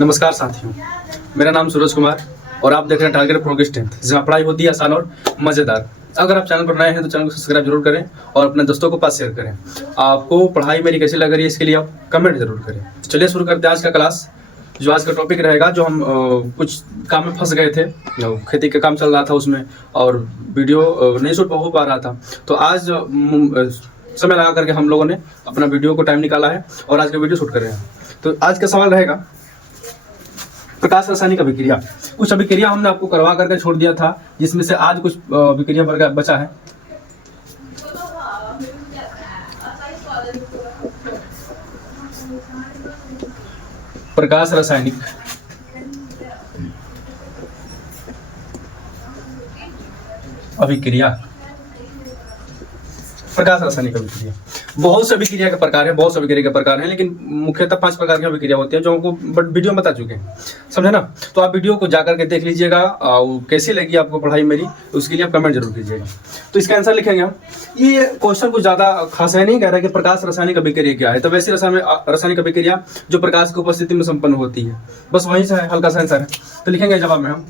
नमस्कार साथियों, मेरा नाम सूरज कुमार और आप देख रहे हैं टारगेट प्रोग्रेस 10th, जहाँ पढ़ाई होती है आसान और मज़ेदार। अगर आप चैनल पर नए हैं तो चैनल को सब्सक्राइब जरूर करें और अपने दोस्तों को पास शेयर करें। आपको पढ़ाई मेरी कैसी लग रही है इसके लिए आप कमेंट जरूर करें। तो चलिए शुरू करते हैं आज का क्लास। जो आज का टॉपिक रहेगा, जो हम कुछ काम में फंस गए थे, खेती का काम चल रहा था उसमें और वीडियो नहीं शूट हो पा रहा था, तो आज समय लगा करके हम लोगों ने अपना वीडियो को टाइम निकाला है और आज का वीडियो शूट कर रहे हैं। तो आज का सवाल रहेगा प्रकाश रासायनिक अभिक्रिया। कुछ अभिक्रिया हमने आपको करवा करके छोड़ दिया था, जिसमें से आज कुछ अभिक्रिया बचा है। प्रकाश रासायनिक अभिक्रिया। प्रकाश रासायनिक अभिक्रिया बहुत से अभिक्रिया के प्रकार है, बहुत से अभिक्रिया के प्रकार हैं, लेकिन मुख्यतः 5 प्रकार की अभिक्रिया होती है जो हमको वीडियो में बता चुके हैं, समझे ना। तो आप वीडियो को जाकर के देख लीजिएगा और कैसी लगी आपको पढ़ाई मेरी, उसके लिए आप कमेंट जरूर कीजिएगा। तो इसका आंसर लिखेंगे हम। ये क्वेश्चन कुछ ज्यादा खास है, नहीं कह रहा कि प्रकाश रासायनिक अभिक्रिया क्या है, तो वैसी रासायनिक अभिक्रिया जो प्रकाश की उपस्थिति में संपन्न होती है, बस वहीं से है, हल्का सा आंसर है। तो लिखेंगे जवाब में हम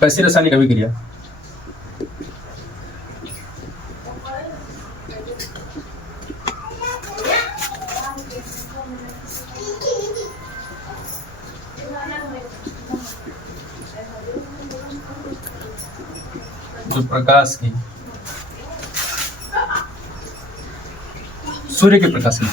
कैसी रासायनिक अभिक्रिया। जो प्रकाश की, सूर्य के प्रकाश में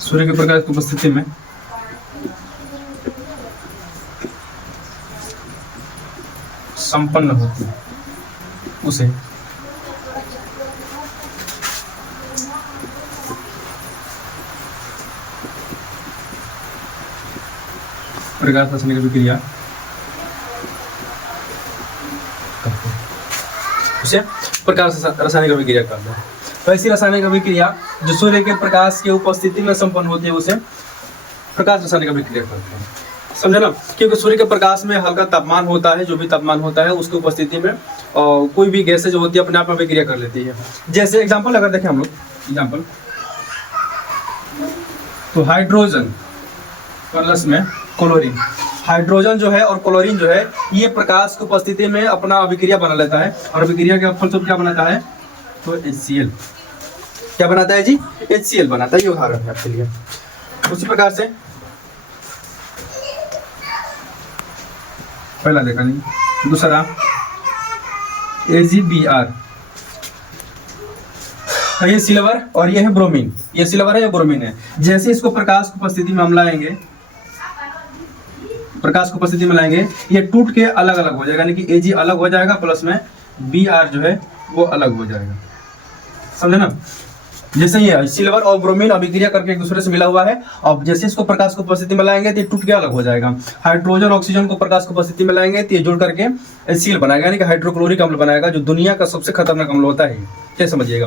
सूर्य के प्रकाश की उपस्थिति में संपन्न होती है, उसे प्रकाश रासायनिक अभिक्रिया कहते हैं, उसे प्रकाश रासायनिक अभिक्रिया कहते हैं। तो ऐसी रासायनिक अभिक्रिया जो सूर्य के प्रकाश की उपस्थिति में संपन्न होती है, उसे प्रकाश रासायनिक अभिक्रिया कहते हैं, समझे ना। क्योंकि सूर्य के प्रकाश में हल्का तापमान होता है, जो भी तापमान होता है उसकी उपस्थिति में कोई भी गैसें जो होती है अपने आप में अभिक्रिया कर लेती है। जैसे एग्जांपल अगर देखें हम लोग, एग्जांपल तो हाइड्रोजन प्लस में क्लोरीन, हाइड्रोजन जो है और क्लोरीन जो है, ये प्रकाश की उपस्थिति में अपना अभिक्रिया बना लेता है और अभिक्रिया के फलस्वरूप क्या बनाता है, तो HCl क्या बनाता है जी, HCl बनाता है। ये उदाहरण है आपके लिए। उसी प्रकार से पहला देखा नहीं, दूसरा AgBr, ये सिल्वर और ये है ब्रोमीन, ये सिल्वर है ये ब्रोमीन है। जैसे इसको प्रकाश की उपस्थिति में हम लाएंगे, प्रकाश की उपस्थिति में लाएंगे, ये टूट के अलग अलग हो जाएगा, यानी कि Ag अलग हो जाएगा प्लस में Br जो है वो अलग हो जाएगा, समझे ना। जैसे ये सिल्वर और ब्रोमीन अभिक्रिया करके एक दूसरे से मिला हुआ है, अब जैसे इसको प्रकाश की उपस्थिति में लाएंगे तो ये टूट के अलग हो जाएगा। हाइड्रोजन ऑक्सीजन को प्रकाश की उपस्थिति में लाएंगे तो ये जुड़ करके HCl बनाएगा, यानी कि हाइड्रोक्लोरिक अम्ल बनाएगा, जो दुनिया का सबसे खतरनाक अम्ल होता है। क्या समझिएगा,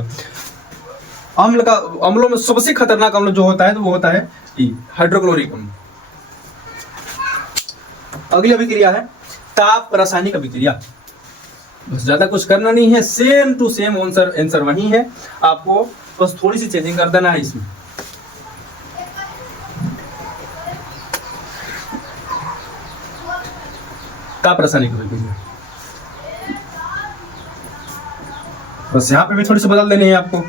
अम्लों में सबसे खतरनाक अम्ल जो होता है तो वो होता है हाइड्रोक्लोरिक अम्ल। अगली अभिक्रिया है ताप रासायनिक अभिक्रिया। बस ज्यादा कुछ करना नहीं है, सेम टू सेम आंसर वही है, आपको बस थोड़ी सी चेंजिंग कर देना है इसमें। ताप रासायनिक अभिक्रिया, बस यहां पे भी थोड़ी सी बदल देनी है आपको।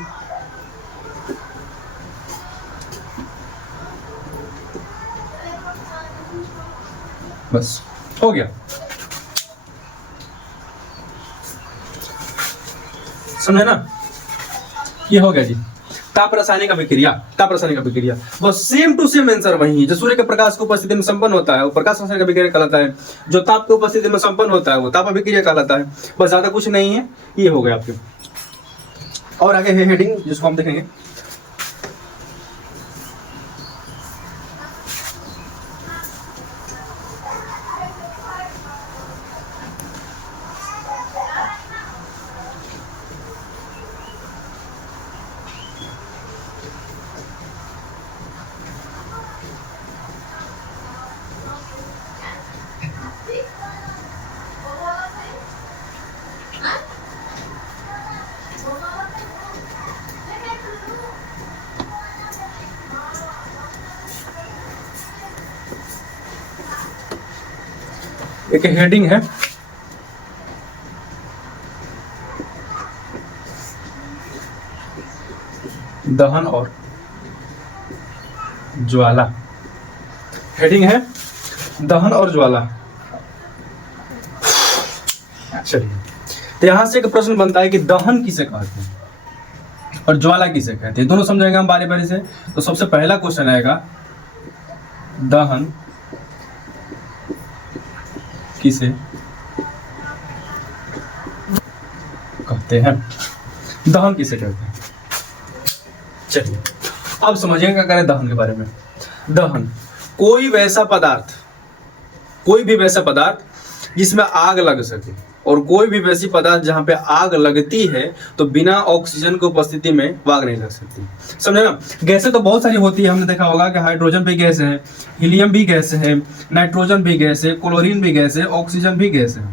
बस हो गया, समझे ना। ये हो गया जी ताप रासायनिक अभिक्रिया। ताप रासायनिक अभिक्रिया बस सेम टू सेम आंसर वही है। जो सूर्य के प्रकाश की उपस्थिति में संपन्न होता है वो प्रकाश रासायनिक अभिक्रिया कहलाता है, जो ताप की उपस्थिति में संपन्न होता है वो ताप अभिक्रिया कहलाता है। बस ज्यादा कुछ नहीं है, ये हो गया आपके। और आगे है हेडिंग, जिसको हम देखेंगे एक हेडिंग है दहन और ज्वाला। हेडिंग है दहन और ज्वाला। चलिए, तो यहां से एक प्रश्न बनता है कि दहन किसे कहते हैं और ज्वाला किसे कहते हैं, दोनों समझेंगे हम बारी बारी से। तो सबसे पहला क्वेश्चन आएगा, दहन किसे कहते हैं, दहन किसे कहते हैं। चलिए अब समझिए क्या करें दहन के बारे में। दहन कोई भी वैसा पदार्थ जिसमें आग लग सके, और कोई भी वैसी पदार्थ जहां पे आग लगती है तो बिना ऑक्सीजन की उपस्थिति में आग नहीं लग सकती। समझे ना। गैसें तो बहुत सारी होती है, हमने देखा होगा कि हाइड्रोजन भी गैस है, हीलियम भी गैस है, नाइट्रोजन भी गैस है, क्लोरीन भी गैस है, ऑक्सीजन भी गैस है।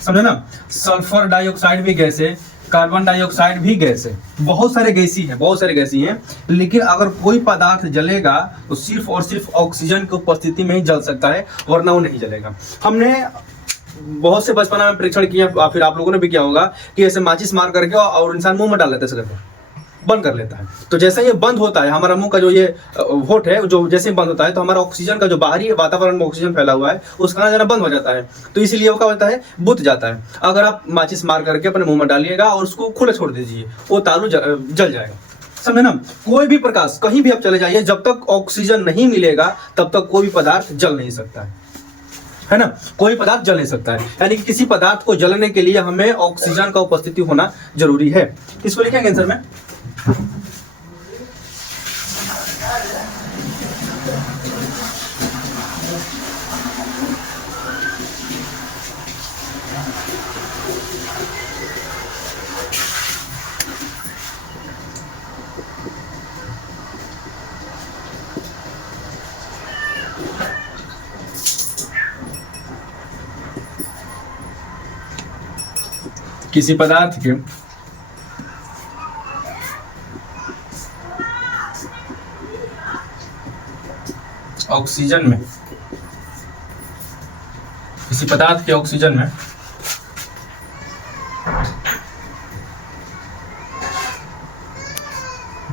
समझे ना। सल्फर डाइऑक्साइड भी गैस है, कार्बन डाइऑक्साइड भी गैस है, बहुत सारे गैसी हैं। लेकिन अगर कोई पदार्थ जलेगा तो सिर्फ और सिर्फ ऑक्सीजन की उपस्थिति में ही जल सकता है, वरना वो नहीं जलेगा। हमने बहुत से बचपना में परीक्षण किया, फिर आप लोगों ने भी किया होगा कि ऐसे माचिस मार करके और इंसान मुंह में डाल लेता है, बंद कर लेता है। तो जैसे ये बंद होता है, हमारा मुंह का जो ये होठ है, जो जैसे बंद होता है तो हमारा ऑक्सीजन का जो बाहरी वातावरण में ऑक्सीजन फैला हुआ है उसका आना जाना बंद हो जाता है। तो इसीलिए वो क्या होता है, बुझ जाता है। अगर आप माचिस मार करके अपने मुंह में डालिएगा और उसको खुला छोड़ दीजिए, वो तालू जल जाएगा। समझे ना। कोई भी प्रकाश कहीं भी आप चले जाइए, जब तक ऑक्सीजन नहीं मिलेगा तब तक कोई भी पदार्थ जल नहीं सकता है ना। कोई पदार्थ जल नहीं सकता है, यानी कि किसी पदार्थ को जलने के लिए हमें ऑक्सीजन का उपस्थिति होना जरूरी है। इसको लिखेंगे आंसर में। किसी पदार्थ के ऑक्सीजन में, किसी पदार्थ के ऑक्सीजन में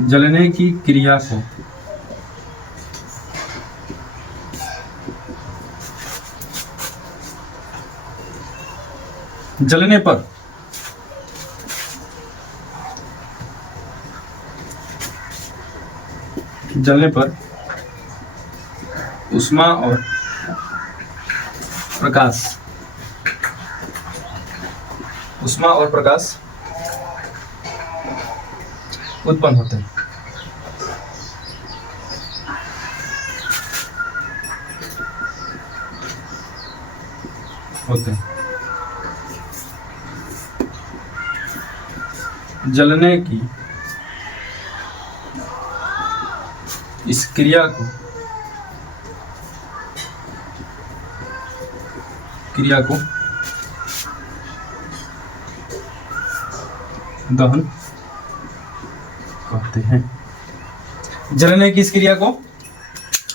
जलने की क्रिया को जलने पर ऊष्मा और प्रकाश उत्पन्न होते हैं। जलने की इस क्रिया को दहन कहते हैं। जलने की इस क्रिया को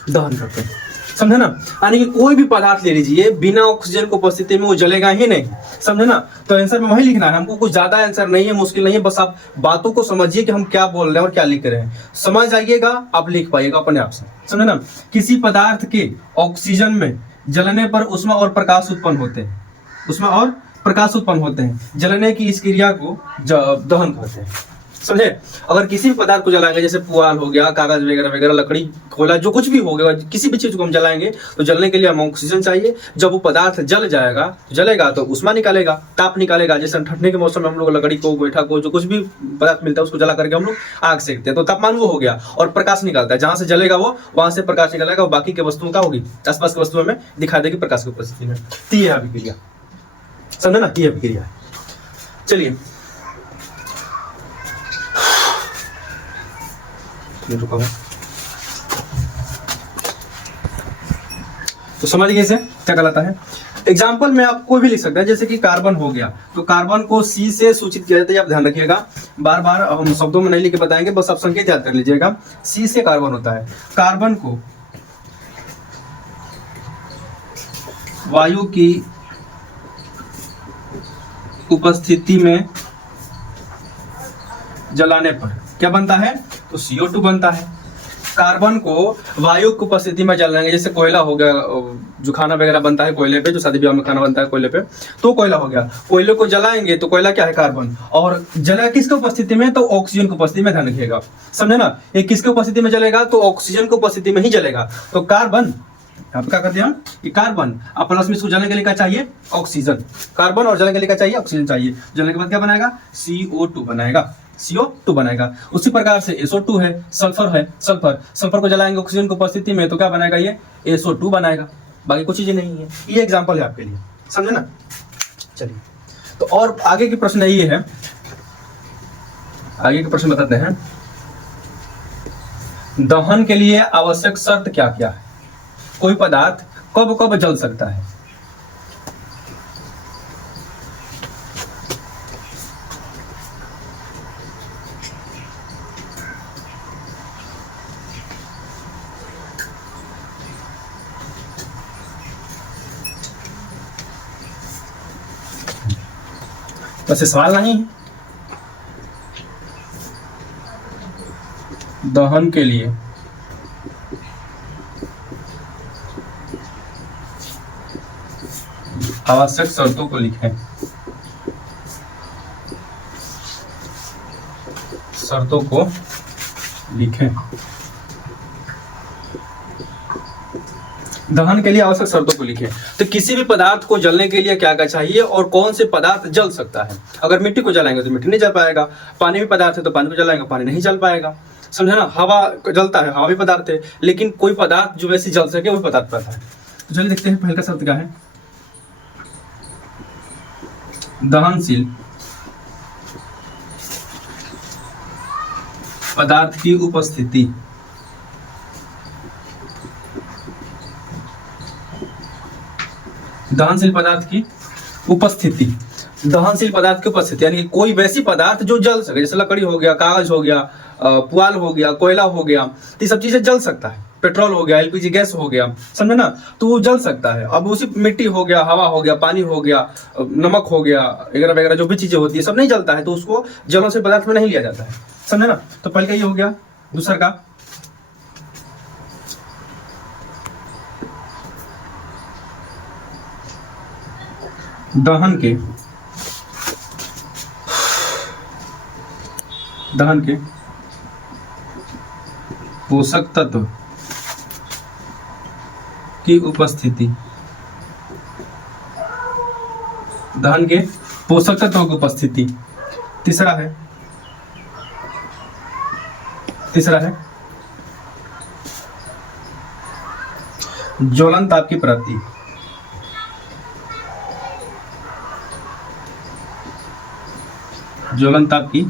दहन करते हैं। समझे ना। यानी कि कोई भी पदार्थ ले लीजिए, बिना ऑक्सीजन की उपस्थिति में वो जलेगा ही नहीं। समझे ना। तो आंसर में वही लिखना है हमको, कुछ ज्यादा आंसर नहीं है, मुश्किल नहीं है। बस आप बातों को समझिए कि हम क्या बोल रहे हैं और क्या लिख रहे हैं, समझ जाइएगा, आप लिख पाइएगा अपने आप से। समझे ना। किसी पदार्थ के ऑक्सीजन में जलने पर ऊष्मा और प्रकाश उत्पन्न होते हैं। जलने की इस क्रिया को दहन कहते हैं। समझे। अगर किसी भी पदार्थ को जलाएंगे, जैसे पुआल हो गया, कागज वगैरह वगैरह, लकड़ी, कोयला, जो कुछ भी हो गया, किसी भी चीज को हम जलाएंगे तो जलने के लिए हमें ऑक्सीजन चाहिए। जब वो पदार्थ जलेगा तो ऊष्मा निकालेगा, ताप निकालेगा। जैसे ठंडे के मौसम में हम लोग लकड़ी को, गोईठा को, जो कुछ भी पदार्थ मिलता है उसको जला करके हम लोग आग सेकते हैं, तो तापमान वो हो गया और प्रकाश निकलता है। जहां से जलेगा वो वहां से प्रकाश निकलेगा, और बाकी के वस्तुओं का होगी, आसपास की वस्तुओं में दिखा देगी प्रकाश की उपस्थिति में। तो ये अभिक्रिया, समझे ना, ये अभिक्रिया है। चलिए तो समझ गए इसे क्या कहलाता है। एग्जाम्पल में आप कोई भी लिख सकते हैं, जैसे कि कार्बन हो गया, तो कार्बन को C से सूचित किया जाता है, आप ध्यान रखिएगा, बार बार हम शब्दों में नहीं लिख के बताएंगे, बस आप संकेत याद कर लीजिएगा। C से कार्बन होता है। कार्बन को वायु की उपस्थिति में जलाने पर क्या बनता है, तो CO2 बनता है। कार्बन को वायु की उपस्थिति में जलाएंगे, जैसे कोयला हो गया, जो खाना वगैरह बनता है कोयले पे, जो शादी ब्याह में खाना बनता है कोयले पे, तो कोयला हो गया। कोयले को जलाएंगे तो कोयला क्या है, कार्बन। और जला किसके उपस्थिति में, तो ऑक्सीजन की उपस्थिति में, ध्यान रखिएगा, समझे ना। ये किसके उपस्थिति में जलेगा, तो ऑक्सीजन की उपस्थिति में ही जलेगा। तो कार्बन, आप क्या करते हैं कि कार्बन, अब प्लस में इसको जलने के लिए क्या चाहिए, ऑक्सीजन। कार्बन और जलने के लिए क्या चाहिए, ऑक्सीजन चाहिए। जलने के बाद क्या बनाएगा, CO2 बनाएगा, CO2 बनाएगा। उसी प्रकार से SO2 है, सल्फर है, सल्फर को जलाएंगे ऑक्सीजन की उपस्थिति में, तो क्या बनाएगा, ये SO2 बनाएगा। बाकी कुछ चीजें नहीं है। ये एग्जांपल है आपके लिए, समझे ना। चलिए, तो और आगे के प्रश्न ये है, आगे के प्रश्न बताते हैं। दहन के लिए आवश्यक शर्त क्या क्या है, कोई पदार्थ कब कब जल सकता है। वैसे सवाल नहीं है। दहन के लिए आवश्यक शर्तों को लिखें। शर्तों को लिखें। दहन के लिए आवश्यक शर्तों को लिखें। तो किसी भी पदार्थ को जलने के लिए क्या क्या चाहिए और कौन से पदार्थ जल सकता है। अगर मिट्टी को जलाएंगे तो मिट्टी नहीं जल पाएगा, पानी भी पदार्थ है तो पानी को जलाएंगे, पानी नहीं जल पाएगा, समझे ना। हवा जलता है, हवा भी पदार्थ है, लेकिन कोई पदार्थ जो वैसे जल सके वही पदार्थ पता है। तो चलिए देखते हैं पहले का शर्त क्या है। दहनशील पदार्थ की उपस्थिति दहनशील पदार्थ की उपस्थिति दहनशील पदार्थ की उपस्थिति यानी कि कोई वैसी पदार्थ जो जल सके, जैसे लकड़ी हो गया, कागज हो गया, पुआल हो गया, कोयला हो गया, ये सब चीजें जल सकता है। पेट्रोल हो गया, LPG गैस हो गया, समझे ना, तो वो जल सकता है। अब उसी मिट्टी हो गया, हवा हो गया, पानी हो गया, नमक हो गया, वगैरह वगैरह जो भी चीजें होती है सब नहीं जलता है, तो उसको ज्वलनशील पदार्थ में नहीं लिया जाता है, समझे ना। तो पहले का ये हो गया। दूसरा का दहन के पोषक तत्व की उपस्थिति। दहन के पोषक तत्वों की उपस्थिति। तीसरा है ज्वलन ताप की प्राप्ति। ज्वलन ताप की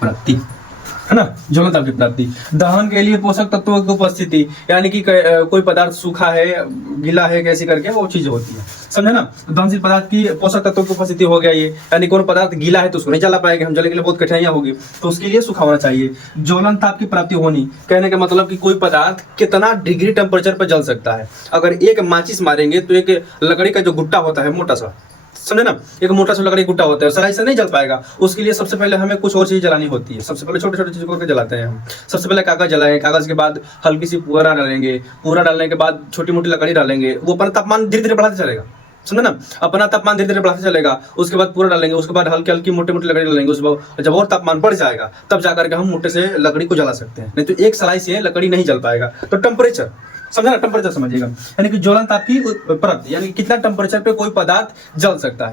प्राप्ति, है ना, ज्वलन ताप की प्राप्ति। दहन के लिए पोषक तत्वों की उपस्थिति यानी कि कोई पदार्थ सूखा है, गीला है, कैसे करके वो चीजें होती है, समझे ना। दहनशील पदार्थ की पोषक तत्वों की उपस्थिति हो गया ये, यानी कोई पदार्थ गीला है तो उसको नहीं जला पाएंगे हम, जलने के लिए बहुत कठिनाइयां होगी, तो उसके लिए सूखा होना चाहिए। ज्वलन ताप की प्राप्ति होनी कहने का मतलब कि कोई पदार्थ कितना डिग्री टेम्परेचर पर जल सकता है। अगर एक माचिस मारेंगे तो एक लकड़ी का जो गुट्टा होता है मोटा सा, समझे ना, एक मोटा सा लकड़ी गुट्टा होता है, सराई से नहीं जल पाएगा। उसके लिए सबसे पहले हमें कुछ और चीज जलानी होती है। सबसे पहले छोटे छोटे चीजों को जलाते हैं हम। सबसे पहले कागज जलाएंगे, कागज के बाद हल्की सी पुअरा डालेंगे, पुअरा डालने के बाद छोटी मोटी लकड़ी डालेंगे, वो अपना तापमान धीरे धीरे बढ़ाते चलेगा, समझे ना, अपना तापमान धीरे धीरे बढ़ाते चलेगा। उसके बाद पूरा डालेंगे, उसके बाद हल्की हल्की मोटी मोटी लकड़ी डालेंगे, उसके बाद जब और तापमान बढ़ जाएगा तब जाकर के हम मोटे से लकड़ी को जला सकते हैं, नहीं तो एक सलाई से लकड़ी नहीं जल पाएगा। तो टेम्परेचर समझा ना, टेम्परेचर समझिएगा, यानी कि ज्वलन ताप की प्राप्ति यानी कितना टेम्परेचर पे कोई पदार्थ जल सकता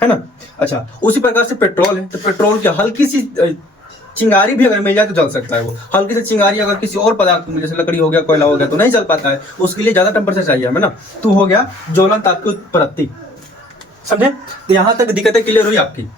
है ना। अच्छा, उसी प्रकार से पेट्रोल है, तो पेट्रोल की हल्की सी चिंगारी भी अगर मिल जाए तो जल सकता है। वो हल्की सी चिंगारी अगर किसी और पदार्थ में जैसे लकड़ी हो गया, कोयला हो गया तो नहीं जल पाता है, उसके लिए ज्यादा टेम्परेचर चाहिए हमें ना। तो हो गया ज्वलन ताप की उत्पत्ति, समझे। तो यहाँ तक दिक्कतें क्लियर हुई आपकी।